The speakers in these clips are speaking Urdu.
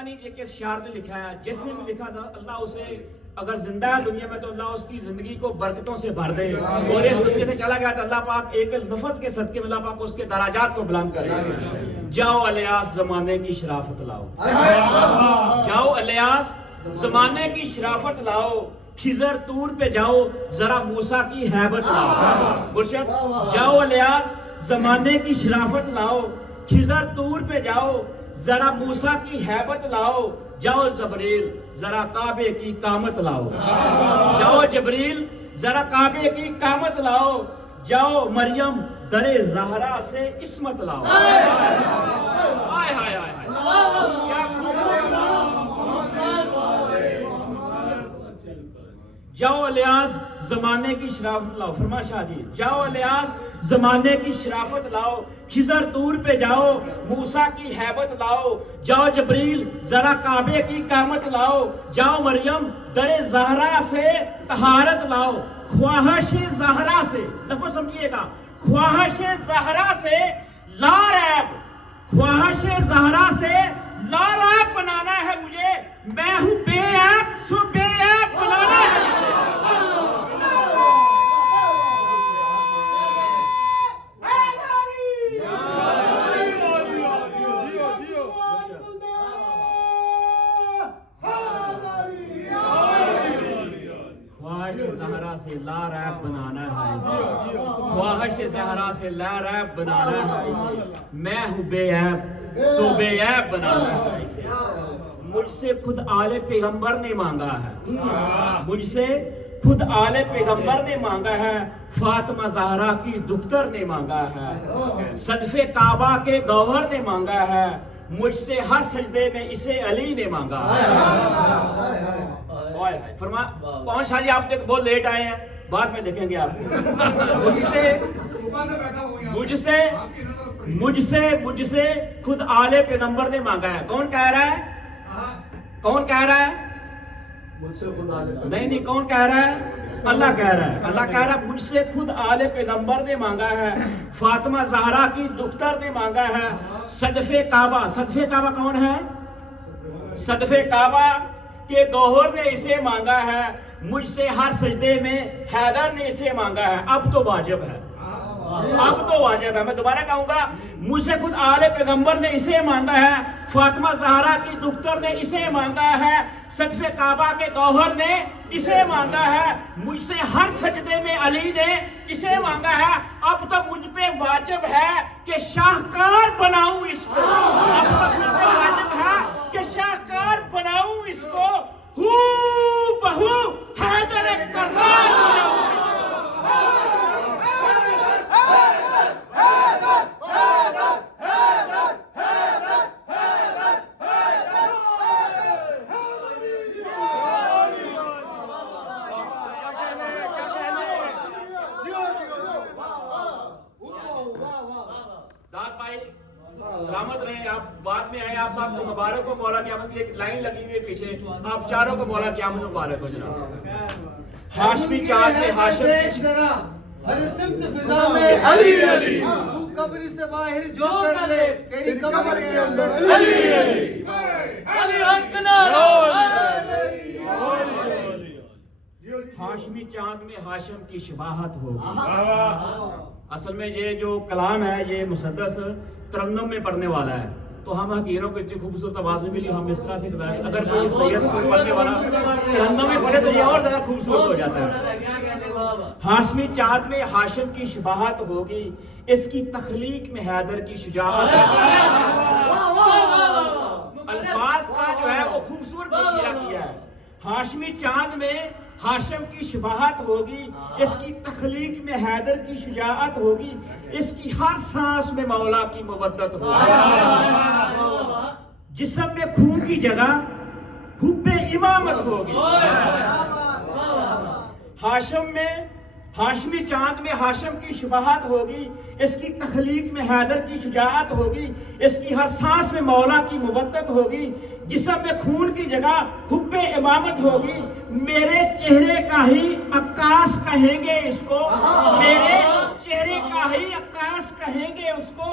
پتہ نہیں یہ کس شاعر نے لکھا ہے، جس نے بھی لکھا تھا اللہ اسے اگر زندہ ہے دنیا میں تو اللہ اس کی زندگی کو برکتوں سے بھر دے، اور اس دنیا سے چلا گیا تو اللہ پاک ایک لفظ کے صدقے میں اللہ پاک اس کے دراجات کو بلند کرے۔ جاؤ الیاس زمانے کی شرافت لاؤ، جاؤ الیاس زمانے کی شرافت لاؤ، خضر طور پہ جاؤ ذرا موسیٰ کی ہیبت لاؤ۔ مرشد جاؤ الیاس زمانے کی شرافت لاؤ، خضر طور پہ جاؤ ذرا موسیٰ کی ہیبت لاؤ، جاؤ جبریل ذرا کعبے کی قامت لاؤ، جاؤ جبریل ذرا کعبے کی قامت لاؤ، جاؤ مریم در زہرا سے عصمت لاؤ۔ ہائے ہائے ہائے کیا جاؤ الیاس زمانے کی شرافت لاؤ۔ فرما شاہ جی جاؤ الیاس زمانے کی شرافت لاؤ، خضر طور پہ جاؤ موسیٰ کی ہیبت لاؤ، جاؤ جبریل ذرا کعبے کی قامت لاؤ، جاؤ مریم در زہرا سے طہارت لاؤ۔ خواہش زہرا سے، لفظ سمجھیے گا، خواہش زہرا سے لا ریب، خواہش زہرا سے لا ریب بنانا ہے مجھے، میں ہوں بے عیب سو بے عیب بنانا ہے مجھے۔ خواہش زہرا سے لا ریب بنانا ہے اسے، خواہش زہرا سے لا ریب بنانا ہے اسے، میں ہوں بے عیب سو بے عیب بنانا ہے اسے۔ مجھ سے خود آل پیغمبر نے مانگا ہے، مجھ سے خود آل پیغمبر نے مانگا ہے، فاطمہ زہرا کی دختر نے مانگا ہے، صدف کعبہ کے گوہر نے مانگا ہے، مجھ سے ہر سجدے میں اسے علی نے مانگا ہے۔ فرما کون شاہ جی آپ بہت لیٹ آئے ہیں، بعد میں دیکھیں گے آپ مجھ سے خود آل پیغمبر نے مانگا ہے۔ کون کہہ رہا ہے؟ کون کہہ رہا ہے؟ نہیں کون کہہ رہا ہے؟ اللہ کہہ رہا ہے۔ اللہ کہہ رہا ہے مجھ سے خود آل پیغمبر نے مانگا ہے، فاطمہ زہرا کی دختر نے مانگا ہے، صدف کعبہ، صدف کعبہ کون ہے؟ صدف کعبہ کے گوہر نے اسے مانگا ہے، مجھ سے ہر سجدے میں حیدر نے اسے مانگا ہے۔ اب تو واجب ہے، اب تو واجب ہے، میں دوبارہ کہوں گا، مجھ سے خود آل پیغمبر نے اسے مانگا ہے، فاطمہ زہرا کی دختر نے اسے مانگا ہے، صدف کعبہ کے گوہر نے اسے مانگا ہے، مجھ سے ہر سجدے میں علی نے اسے مانگا ہے۔ اب تو مجھ پہ واجب ہے کہ شاہکار بناؤں اس کو، اب تو مجھ پہ واجب ہے کہ شاہکار بناؤں اس کو، ہو بہو حیدر کرار بناؤں اس کو۔ سلامت رہے آپ، بعد میں آئے، آپ صاحب کو مبارک ہو، مولا قیامت کی ایک لائن لگی ہوئی ہے پیچھے، آپ چاروں کو مولا قیامت مبارک ہو جناب۔ ہاشمی چاند میں ہاشم ہر سمت فضا میں علی علی، تو قبر سے باہر جو کر لے تیری قبر کے اندر علی علی، علی حق نعرہ ہاشمی چاند میں ہاشم کی شباہت ہوگی۔ اصل میں یہ جو کلام ہے یہ مسدس ترنم میں پڑھنے والا ہے، تو ہم حقیروں کو اتنی خوبصورت آواز ملی، ہم اس طرح سے اگر کوئی سید کو پڑھنے والا ترنم میں پڑھے تو یہ اور زیادہ خوبصورت ہو جاتا ہے۔ ہاشمی چاند میں ہاشم کی شباہت ہوگی، اس کی تخلیق میں حیدر کی شجاعت ہوگی۔ الفاظ کا جو ہے وہ خوبصورت کیا ہے۔ ہاشمی چاند میں ہاشم کی شباہت ہوگی، اس کی تخلیق میں حیدر کی شجاعت ہوگی، اس کی ہر سانس میں مولا کی مودت ہوگی۔ جسم میں خون کی جگہ حب امامت ہوگی۔ ہاشمی چاند میں ہاشم کی شباہت ہوگی، اس کی تخلیق میں حیدر کی شجاعت ہوگی، اس کی ہر سانس میں مولا کی مودت ہوگی، جسم میں خون کی جگہ حب امامت ہوگی۔ میرے چہرے کا ہی عکاس کہیں گے اس کو، میرے چہرے کا ہی عکاس کہیں گے اس کو،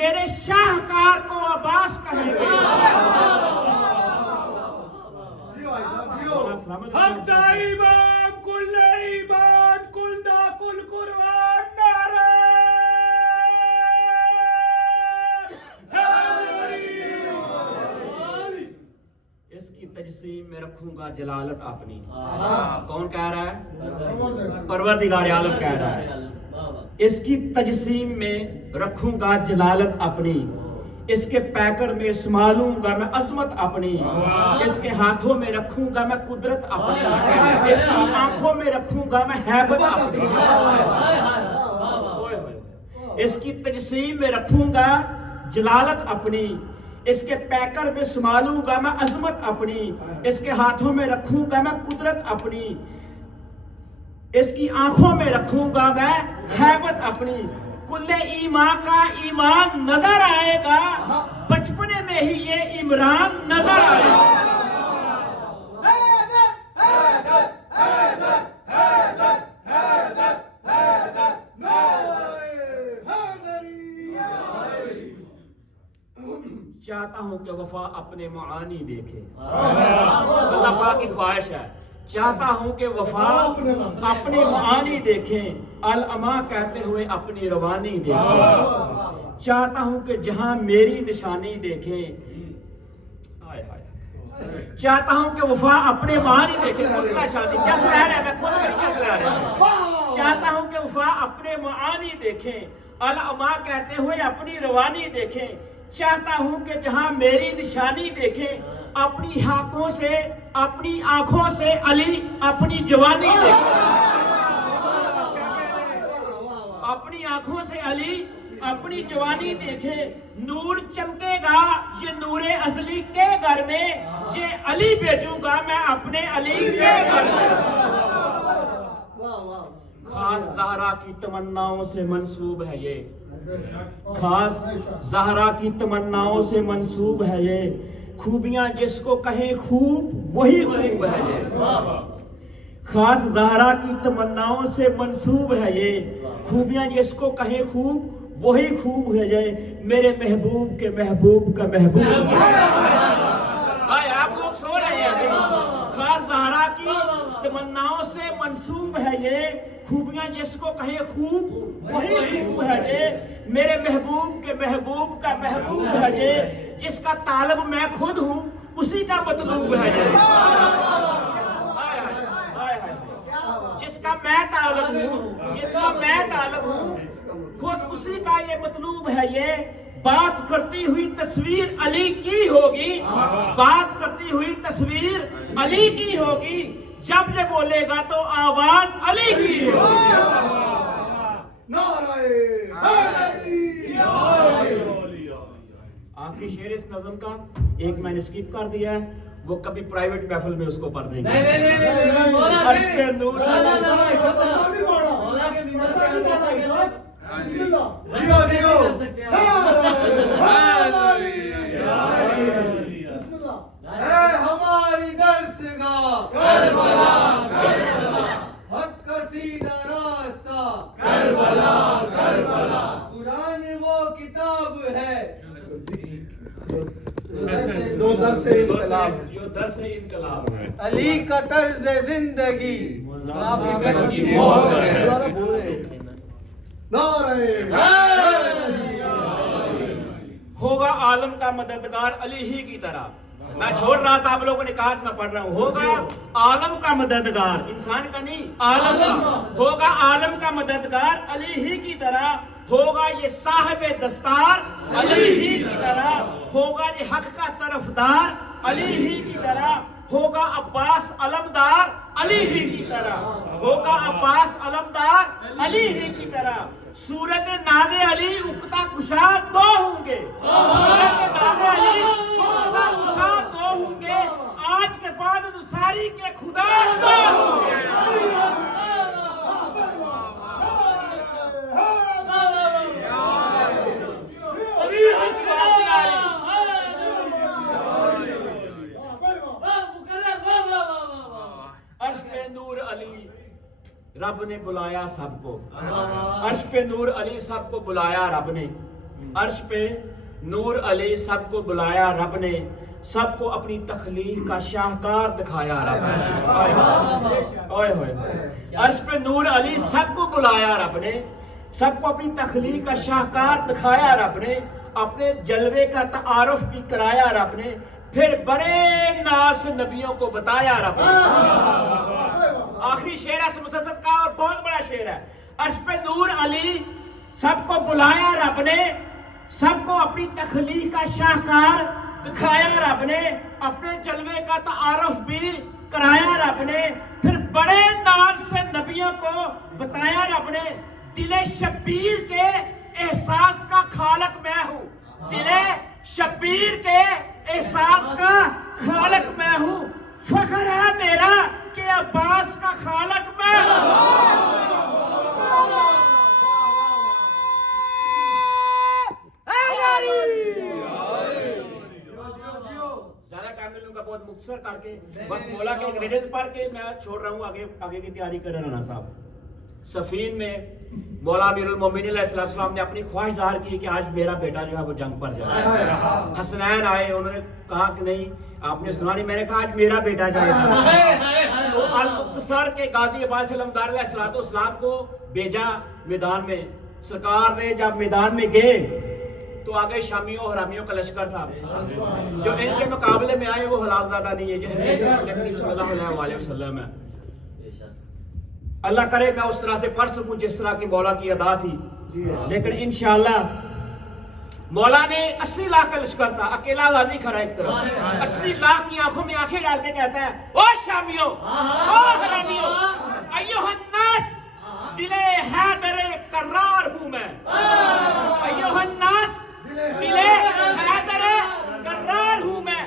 میرے شاہکار کو عباس کہیں گے۔ محمد حق دا امام کل ایمان کل دا کل قرآن نعرہ اس کی تجسیم میں رکھوں گا جلالت اپنی. کون کہہ رہا ہے؟ پروردگار عالم کہہ رہا ہے. اس کی تجسیم میں رکھوں گا جلالت اپنی, اس کے پیکر میں سنبھالوں گا میں عظمت اپنی, اس کے ہاتھوں میں رکھوں گا میں قدرت اپنی, اس کی آنکھوں میں رکھوں گا میں ہیبت اپنی. اس کی تجسیم میں رکھوں گا جلالت اپنی, اس کے پیکر میں سنبھالوں گا میں عظمت اپنی, اس کے ہاتھوں میں رکھوں گا میں قدرت اپنی, اس کی آنکھوں میں رکھوں گا میں ہیبت اپنی. کل ایمان کا ایمان نظر آئے گا, بچپنے میں ہی یہ عمران نظر آئے گا. چاہتا ہوں کہ وفا اپنے معانی دیکھے. اللہ پاک کی خواہش ہے, چاہتا ہوں کہ وفا اپنے معانی دیکھیں, الاما کہتے ہوئے اپنی روانی دیکھیں. چاہتا ہوں کہ جہاں میری نشانی دیکھیں, چاہتا ہوں کہ وفا اپنے معانی دیکھیں. خود کا شادی جس لہ رہا ہے, میں خود کا جس لہ رہا ہوں. چاہتا ہوں کہ وفا اپنے معانی دیکھیں, الاما کہتے ہوئے اپنی روانی دیکھیں. چاہتا ہوں کہ جہاں میری نشانی دیکھیں, اپنی ہاتھوں سے اپنی آنکھوں سے علی اپنی جوانی دیکھیں. اپنی آنکھوں سے علی اپنی جوانی دیکھیں. نور چمکے گا یہ نور ازلی کے گھر میں, یہ علی بھیجوں گا میں اپنے علی کے گھر میں. خاص زہرا کی تمناؤں سے منسوب ہے یہ, خاص زہرا کی تمناؤں سے منسوب ہے یہ. خوبیاں جس کو کہیں خوب وہی خوب ہے یہ. خاص زہرا کی تمناؤں سے منسوب ہے یہ. خوبیاں جس کو کہیں خوب وہی خوب ہے یہ. میرے محبوب کے محبوب کا محبوب ہے. آپ لوگ سو رہے ہیں. خاص زہرا کی تمناؤں سے منسوب ہے یہ. خوبیاں جس کو کہیں خوب وہی خوب ہے یہ. میرے محبوب کے محبوب کا محبوب ہے یہ. جس کا طالب میں خود ہوں اسی کا مطلوب ہے یہ. جس کا میں طالب ہوں, جس کا میں طالب ہوں خود اسی کا یہ مطلوب ہے یہ. بات کرتی ہوئی تصویر علی کی ہوگی, بات کرتی ہوئی تصویر علی کی ہوگی. جب یہ بولے گا تو آواز علی کی ہوگی. آخری شعر اس نظم کا ایک میں نے سکپ کر دیا ہے, وہ کبھی پرائیویٹ محفل میں اس کو پڑھ دیں گے. عرش پہ نور ہماری درس گاہ کربلا, حق کا سیدھا راستہ کربلا, قرآن وہ کتاب ہے دو درس انقلاب, جو درس انقلاب ہے. علی کا طرز زندگی منافقت کی موت ہے. ہوگا عالم کا مددگار علی ہی کی طرح. میں چھوڑ رہا تھا, آپ لوگوں نے کہا میں پڑھ رہا ہوں. ہوگا عالم کا مددگار, انسان کا نہیں, عالم کا. ہوگا عالم کا مددگار علی ہی کی طرح. ہوگا یہ صاحب دستار علی ہی کی طرح. ہوگا یہ حق کا طرفدار علی ہی کی طرح. ہوگا عباس علمدار علی ہی کی طرح. ہوگا عباس علمدار علی ہی کی طرح. صورت ناز علی اکتا کشا دو ہوں گے. صورت ناز علی اکتا کشا دو ہوں گے. آج کے بعد نصاری کے خدا دو ہوں گے. عرش پہ نور علی رب نے بلایا سب کو. عرش پہ نور علی سب کو بلایا رب نے. عرش پہ نور علی سب کو بلایا رب نے. سب کو اپنی تخلیق کا شاہکار دکھایا رب نے. اوئے ہوئے عرش پہ نور علی سب کو بلایا رب نے, سب کو اپنی تخلیق کا شاہکار دکھایا رب نے, اپنے جلوے کا تعارف بھی کرایا رب نے, پھر بڑے ناز سے نبیوں کو بتایا رب نے. آخری شعر ہے مسلسل کا اور بہت بڑا شعر ہے. عرش پہ نور علی سب کو بلایا رب نے, سب کو اپنی تخلیق کا شاہکار دکھایا رب نے, اپنے جلوے کا تعارف بھی کرایا رب نے, پھر بڑے ناز سے نبیوں کو بتایا رب نے. دل شبیر کے احساس کا خالق میں ہوں, دل شبیر کے احساس کا خالق میں ہوں, فخر ہے میرا کہ عباس کا خالق میں ہوں. زیادہ ٹائم نہیں لوں گا, بہت مختصر کر کے بس مولا کے انگریزی پڑھ کے میں چھوڑ رہا ہوں, آگے کی تیاری کر رانا صاحب. سفین میں مولا امیر المومنین علیہ السلام نے اپنی خواہش ظاہر کی کہ آج میرا بیٹا جو ہے وہ جنگ پر جائے. حسنین آئے, انہوں نے کہا کہ نہیں آپ نے سنا نہیں, میں نے کہا آج میرا بیٹا جائے گا. تو المختصر کے غازی عباس علمدار علیہ السلام کو بھیجا میدان میں. سرکار نے جب میدان میں گئے تو آگے شامیوں اور حرامیوں کا لشکر تھا, جو ان کے مقابلے میں آئے وہ حلال زادہ نہیں ہے, جو حدیث صلی اللہ علیہ وسلم ہے. اللہ کرے میں اس طرح سے پڑھ سکوں جس طرح کی مولا کی ادا تھی, لیکن انشاءاللہ مولا نے 80 لاکھ کا لشکر تھا, اکیلا غازی کھڑا ایک طرف, 80 لاکھ کی آنکھوں میں آنکھیں ڈال کے کہتا ہے او شامیوں او حرامیوں ایھا الناس دل حیدر کرار ہوں میں, ایھا الناس دل حیدر کرار ہوں میں,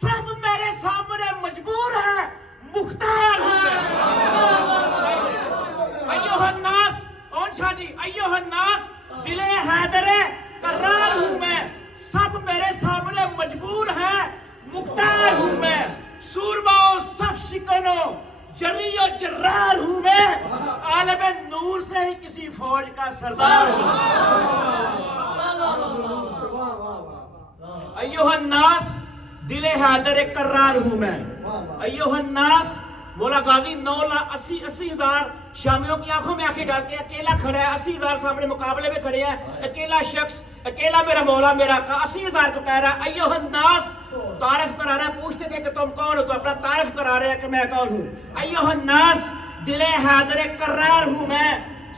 سب میرے سامنے مجبور ہے مختار ہوں میں. ایھا الناس اور شاہ جی ایھا الناس دل حیدر کرار ہوں میں, سب میرے سامنے مجبور ہے مختار ہوں میں. سورما و صف شکنو جری و جرار ہوں میں, عالم نور سے ہی کسی فوج کا سردار ہوں. ایھا الناس دل حیدر کرار ہوں میں, ایھا الناس مولا غازی 9,80,000 شامیوں کی آنکھوں میں آنکھیں ڈال کے اکیلا کھڑا ہے, 80,000 سامنے مقابلے میں کھڑے ہیں, اکیلا شخص, اکیلا میرا مولا میرا کا 80,000 کو کہہ رہا ہے ایھا الناس, تعارف کرا رہا ہے. پوچھتے تھے کہ تم کون ہو, تو اپنا تعارف کرا رہے ہیں کہ میں کون ہوں. ایھا الناس دل حیدر کرار ہوں میں,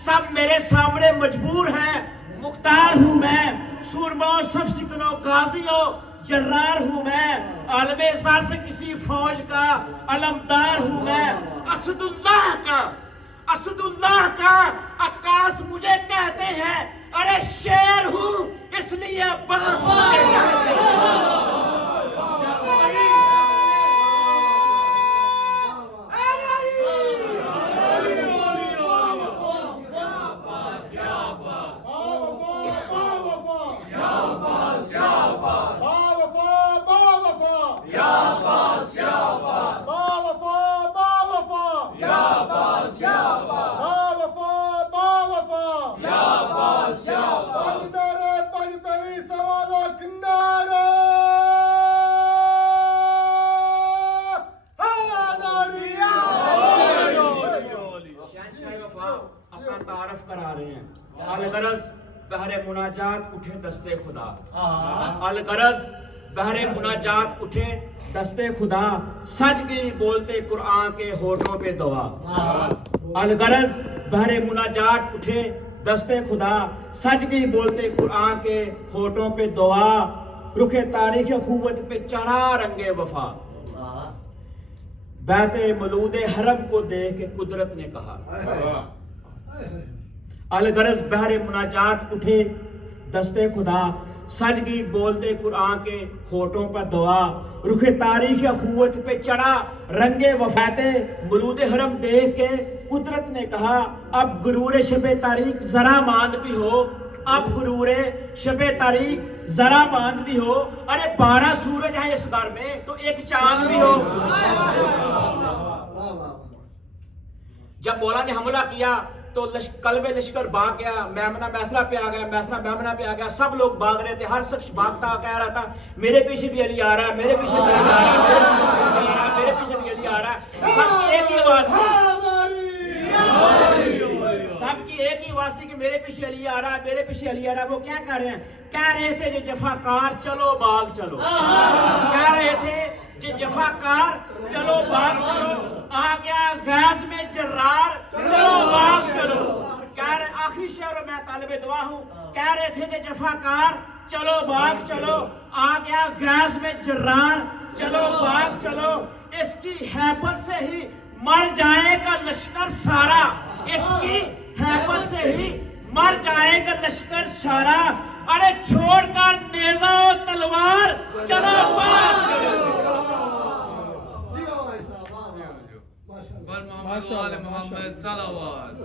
سب میرے سامنے مجبور ہیں مختار ہوں میں. سورما و صف شکنو غازی و جرار ہوں میں, عالم ازار سے کسی فوج کا علمدار ہوں میں. اسد اللہ کا عکاس مجھے کہتے ہیں, ارے شیر ہوں اس لیے عباس مجھے کہتے ہیں. اپنا تعارف کرا رہے ہیں. الغرض بحر مناجات اٹھے دستے خدا, الغرض بحر مناجات اٹھے دستے خدا, سج گئی بولتے قرآن کے ہونٹوں پہ دعا. الغرض بحر مناجات اٹھے دستے خدا, سج گئی بولتے قرآن کے ہونٹوں پہ دعا. رخ تاریخ اخوت پہ چڑھا رنگ وفا, بیت مولود حرم کو دیکھ کے قدرت نے کہا. الغرض بحر مناجات اٹھے دستے خدا, سج گئی بولتے قرآن کے ہونٹوں پر دعا. رخ تاریخ اخوت پہ چڑھا رنگ وفات مولود حرم دیکھ کے قدرت نے کہا, اب غرور شب تاریخ ذرا ماند بھی ہو, اب غرور شب تاریخ ذرا ماند بھی ہو. ارے 12 سورج ہیں اس گھر میں تو ایک چاند بھی ہو. جب مولا نے حملہ کیا تو قلب لشکر بھاگ گیا، میمنہ میسرہ پہ آ گیا، میسرہ میمنہ پہ آ گیا، سب لوگ بھاگ رہے تھے، ہر شخص بھاگتا کہہ رہا تھا میرے پیچھے بھی علی آ رہا ہے، میرے پیچھے بھی علی آ رہا ہے، میرے پیچھے بھی علی آ رہا ہے، سب کی ایک ہی آواز تھی، سب کی ایک ہی آواز تھی کہ میرے پیچھے علی آ رہا ہے، میرے پیچھے علی آ رہا ہے۔ وہ کیا کہہ رہے ہیں؟ کہہ رہے تھے جو جفاکار چلو باغ چلو، کہہ رہے تھے جو جفاکار چلو باغ چلو، آ گیا غیظ میں جرار چلو باغ چلو، کہہ رہے آخری شعر میں طالب دعا ہوں، کہہ رہے تھے کہ جفاکار چلو باغ چلو، آ گیا غیظ میں جرار چلو باغ چلو، اس کی ہیبت سے ہی مر جائے گا لشکر سارا، اس کی ہیبت سے ہی مر جائے گا لشکر سارا، ارے چھوڑ کر نیزہ و تلوار چلو باغ چلو۔ محمد صلوات